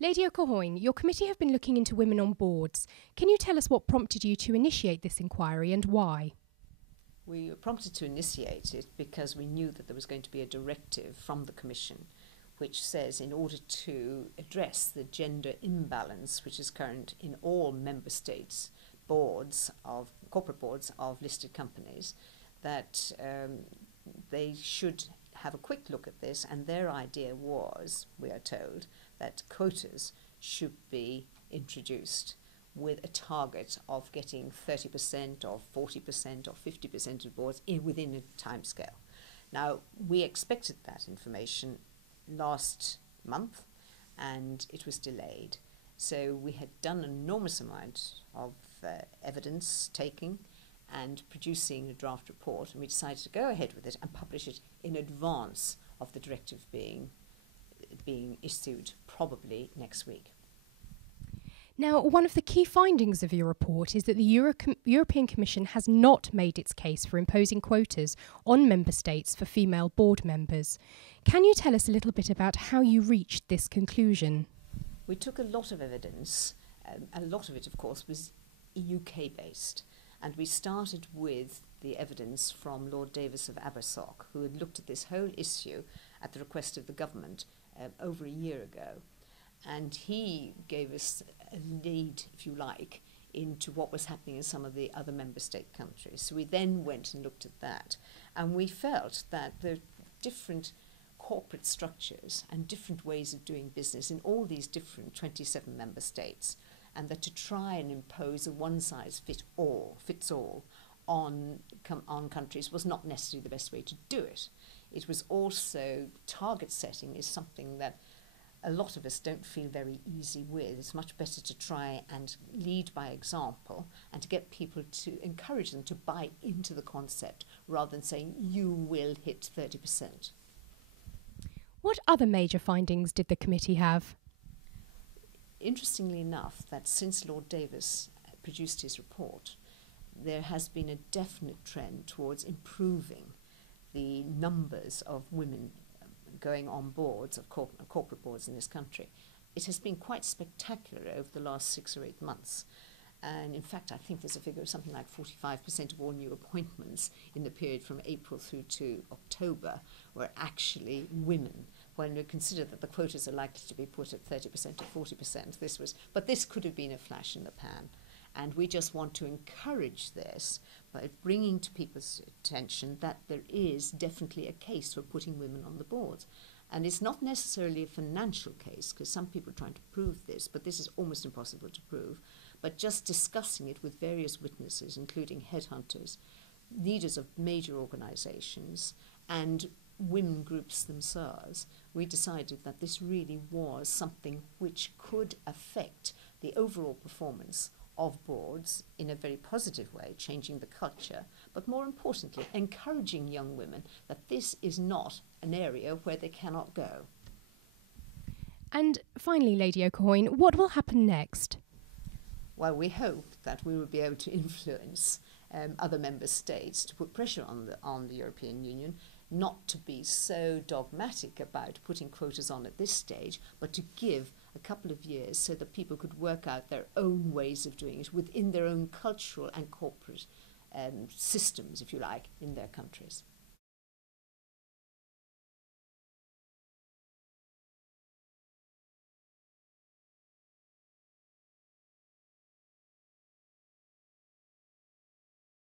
Lady O'Cahoyne, your committee have been looking into women on boards. Can you tell us what prompted you to initiate this inquiry and why? We were prompted to initiate it because we knew that there was going to be a directive from the Commission which says in order to address the gender imbalance which is current in all member states' corporate boards of listed companies, that they should have a quick look at this, and their idea was, we are told, that quotas should be introduced with a target of getting 30% or 40% or 50% of boards within a timescale. Now, we expected that information last month and it was delayed. So we had done an enormous amount of evidence taking and producing a draft report, and we decided to go ahead with it and publish it in advance of the directive being issued, probably next week. Now, one of the key findings of your report is that the European Commission has not made its case for imposing quotas on member states for female board members. Can you tell us a little bit about how you reached this conclusion? We took a lot of evidence. A lot of it, of course, was UK-based. And we started with the evidence from Lord Davis of Abersock, who had looked at this whole issue at the request of the government over a year ago. And he gave us a lead, if you like, into what was happening in some of the other member state countries. So we then went and looked at that. And we felt that there are different corporate structures and different ways of doing business in all these different 27 member states, and that to try and impose a one-size-fits-all on countries was not necessarily the best way to do it. It was also, target setting is something that a lot of us don't feel very easy with. It's much better to try and lead by example and to get people to encourage them to buy into the concept rather than saying you will hit 30%. What other major findings did the committee have? Interestingly enough, that since Lord Davis produced his report, there has been a definite trend towards improving the numbers of women going on boards, of corporate boards in this country. It has been quite spectacular over the last 6 or 8 months. And in fact, I think there's a figure of something like 45% of all new appointments in the period from April through to October were actually women. When we consider that the quotas are likely to be put at 30% or 40%, but this could have been a flash in the pan. And we just want to encourage this by bringing to people's attention that there is definitely a case for putting women on the boards. And it's not necessarily a financial case, because some people are trying to prove this, but this is almost impossible to prove. But just discussing it with various witnesses, including headhunters, leaders of major organisations, and women groups themselves, we decided that this really was something which could affect the overall performance of boards in a very positive way, changing the culture, but more importantly, encouraging young women that this is not an area where they cannot go. And finally, Lady O'Cahoyne, what will happen next? Well, we hope that we will be able to influence other member states to put pressure on the European Union, not to be so dogmatic about putting quotas on at this stage, but to give a couple of years so that people could work out their own ways of doing it within their own cultural and corporate systems, if you like, in their countries.